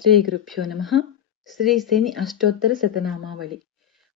श्रीगुरुभ्यो नमः। श्री शनि अष्टोत्तर शतनामावली।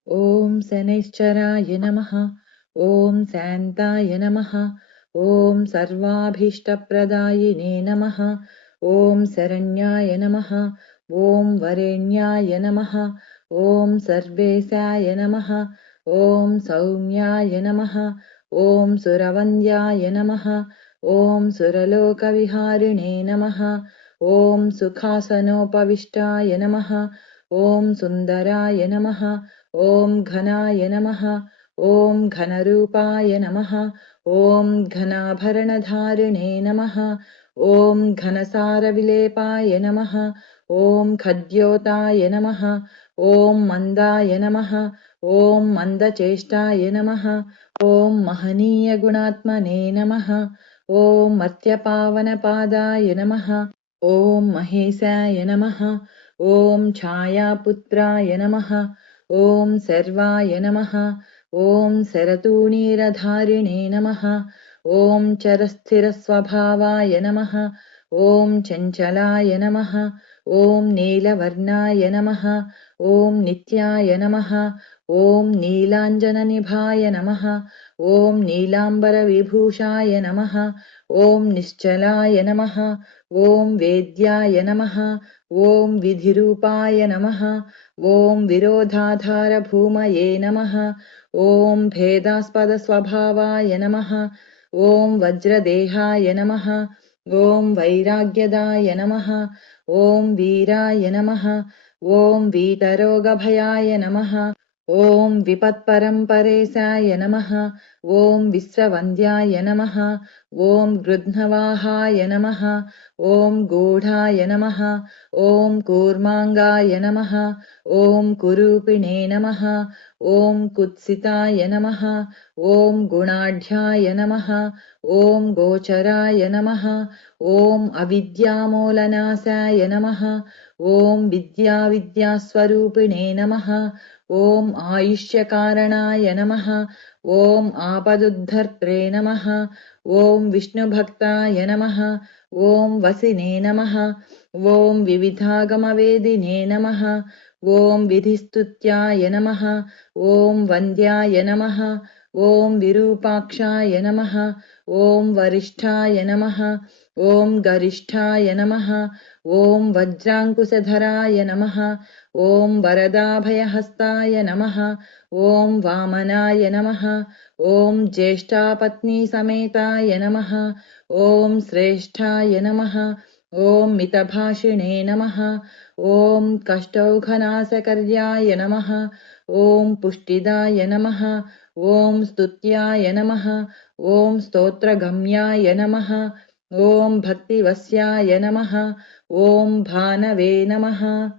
ओम शनैश्चराय नमः। ओम शान्ताय नमः। ओम सर्वाभीष्टप्रदायिने नमः। ओम शरण्याय नमः। ओम वरेण्याय नमः। ओम सर्वेशाय नमः। ओम सौम्याय नमः। ओम सुरवन्द्याय नमः। ओम सुरलोकविहारिणे नमः। ओम सुखासनोपविष्टाय नमः। ओम सुन्दराय नमः। ओम घनाय नमः। ओम घनरूपाय नमः। ओम घनाभरणधारिणे नमः। ओम घनसारविलेपाय नमः। ओम खद्योताय नमः। ओम मन्दाय नमः। ओम मन्दचेष्टाय नमः। ओम महनीयगुणात्मने नमः। ओम मर्त्यपावनपादाय नमः। ओम महेशाय नमः। ओम छायापुत्राय नमः। ओम सर्वाय नमः। ओम शरतूणीरधारिणे नमः। ओम चरस्थिरस्वभावाय नमः। ओम चञ्चलाय नमः। ओम नीलवर्णाय नमः। ओम नित्याय नमः। ओम नीलाञ्जननिभाय नमः। ओम नीलाम्बरविभूषाय नमः। ओम निश्चलाय नमः। ओम वेद्याय नमः। ओम विधिरूपाय नमः। ओम विरोधाधारभूमये नमः। ओम भेदास्पदस्वभावाय नमः। ओम वज्रदेहाय नमः। ओम वैराग्यदाय नमः। ओम वीराय नमः। ओम वीतरोगभयाय नमः। ओम विपत्परम्परेशाय नमः। ओम विश्ववन्द्याय नमः। ओम गृध्नवाहाय नमः। ओम गूढाय नमः। ओम कूर्माङ्गाय नमः। ओम कुरूपिणे नमः। ओम कुत्सिताय नमः। ओम गुणाढ्याय नमः। ओम गोचराय नमः। ओम अविद्यामूलनाशाय नमः। ओम विद्यास्वरूपिणे नमः। ओम आयुष्यकारणाय नमः। ओम आपदुद्धर्त्रे नमः। ओम विष्णुभक्ताय नमः। ओम वसिने नमः। ओम विविधागमवेदिने नमः। ओम विधिस्तुत्याय नमः। ओम वन्द्याय नमः। ओम विरूपाक्षाय नमः। ओम वरिष्ठाय नमः। ओम गरिष्ठाय नमः। ओम वज्राङ्कुशधराय नमः। ओम वरदाभयहस्ताय नमः। ओम वामनाय नमः। ओम ज्येष्ठापत्नीसमेताय नमः। ओम श्रेष्ठाय नमः। ओम मितभाषिणे नमः। ओम कष्टौघनाशकर्याय नमः। ओम पुष्टिदाय नमः। ओम स्तुत्याय नमः। ओम स्तोत्रगम्याय नमः। ओम भक्तिवस्याय नमः। ओम भानवे नमः।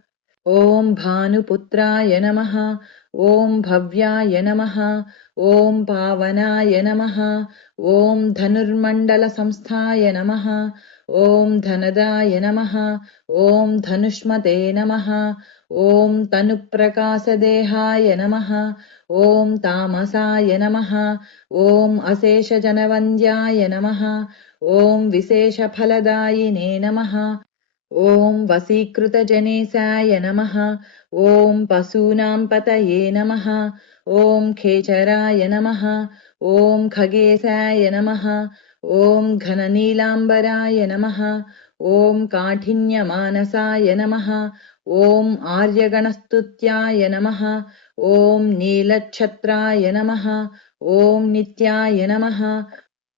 ओम भानुपुत्राय नमः। ओम भव्याय नमः। ओम पावनाय नमः। ओम धनुर्मण्डलसंस्थाय नमः। ओम धनदाय नमः। ओम धनुष्मते नमः। ओम तनुप्रकाशदेहाय नमः। ओम तामसाय नमः। ओम अशेषजनवन्द्याय नमः। ओम विशेषफलदायिने नमः। ओम वसीकृतजनेशाय नमः। ओम पशूनां पतये नमः। ओम खेचराय नमः। ओम खगेशाय नमः। ओम घननीलाम्बराय नमः। ओम काठिन्यमानसाय नमः। ओम आर्यगणस्तुत्याय नमः। ओम नीलच्छत्राय नमः। ओम नित्याय नमः।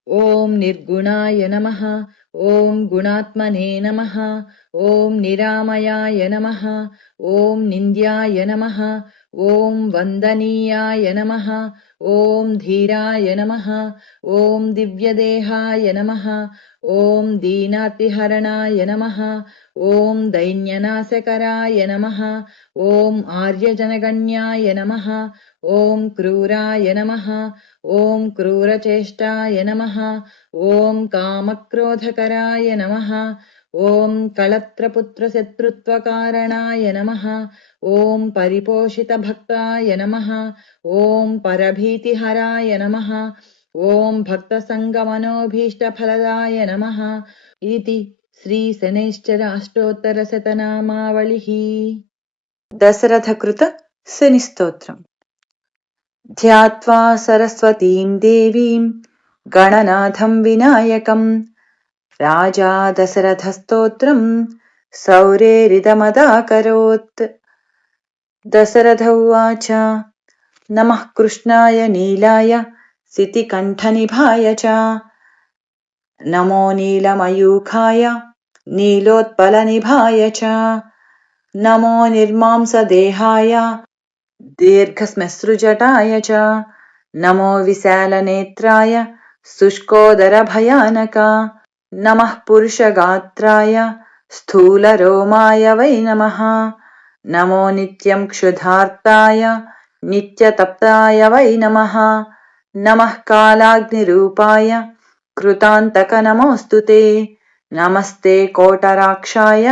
ओम निर्गुणाय नमः। ओम गुणात्मने नमः। ओम निरामयाय नमः। ओम निन्द्याय नमः। ओम वन्दनीयाय नमः। ओम धीराय नमः। ओम दिव्यदेहाय नमः। ओम दीनातिहरणाय नमः। ओम दैन्यनाशकराय नमः। ओम आर्यजनगण्याय नमः। ओम क्रूराय नमः। ओम क्रूरचेष्टाय नमः। ओम कामक्रोधकराय नमः। ओम कलत्रपुत्रशत्रुत्वकारणाय नमः। ओम परिपोषितभक्ताय नमः। ओम परभीतिहराय नमः। ओम भक्तसङ्गमनोभीष्टफलदाय नमः इति श्रीशनैश्चर अष्टोत्तरशतनामावलिः। दशरथकृत शनिस्तोत्रम्। ध्यात्वा सरस्वतीं देवीं गणनाथं विनायकम् राजा दशरथस्तोत्रम् सौरेरिदमदाकरोत्। दशरथ उवाच नमः कृष्णाय नीलाय सितिकण्ठनिभाय च नमो नीलमयूखाय नीलोत्पलनिभाय च नमो निर्मांसदेहाय दीर्घश्मश्रुजटाय च नमो विशालनेत्राय शुष्कोदरभयानक नमः पुरुषगात्राय स्थूलरोमाय वै नमः नमो नित्यं क्षुधार्ताय नित्यतप्ताय वै नमः नमः कालाग्निरूपाय कृतान्तक नमोऽस्तु ते नमस्ते कोटराक्षाय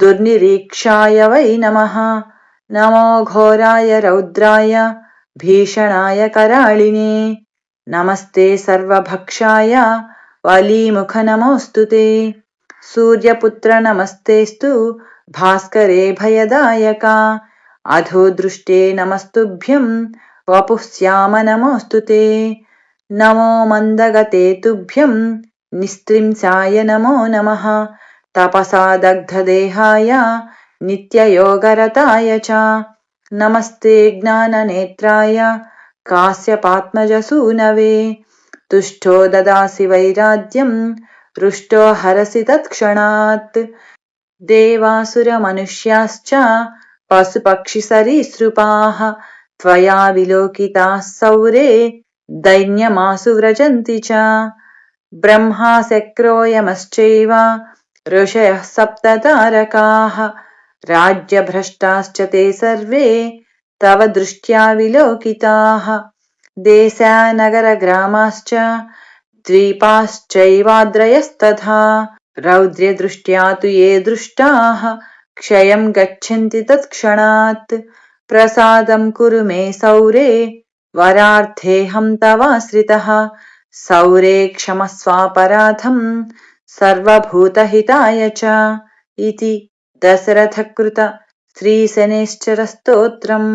दुर्निरीक्षाय वै नमः नमो घोराय रौद्राय भीषणाय कराळिने नमस्ते सर्वभक्षाय वलीमुख नमोऽस्तु ते सूर्यपुत्र नमस्तेस्तु भास्करे भयदायका अधोदृष्टे नमस्तुभ्यं वपुः श्याम नमोऽस्तु ते नमो मन्दगते तुभ्यं निस्त्रिंसाय नमो नमः तपसा दग्धदेहाय नित्ययोगरताय च नमस्ते ज्ञाननेत्राय काश्यपात्मजसूनवे तुष्टो ददासि वैराग्यं रुष्टो हरसि तत्क्षणात् देवासुरमनुष्याश्च पशुपक्षिसरीसृपाः त्वया विलोकिताः सौरे दैन्यमासु व्रजन्ति च ब्रह्मा शक्रो यमश्चैव ऋषयः सप्ततारकाः राज्यभ्रष्टाश्च ते सर्वे तव दृष्ट्या विलोकिताः देशानगरग्रामाश्च द्वीपाश्चैवाद्रयस्तथा रौद्रदृष्ट्या तु ये दृष्टाः क्षयं गच्छन्ति तत्क्षणात् प्रसादं कुरु मे सौरे वरार्थेऽहं तवाश्रितः सौरे क्षमस्वापराधं सर्वभूतहिताय च इति दशरथकृत श्रीशनैश्चरस्तोत्रम्।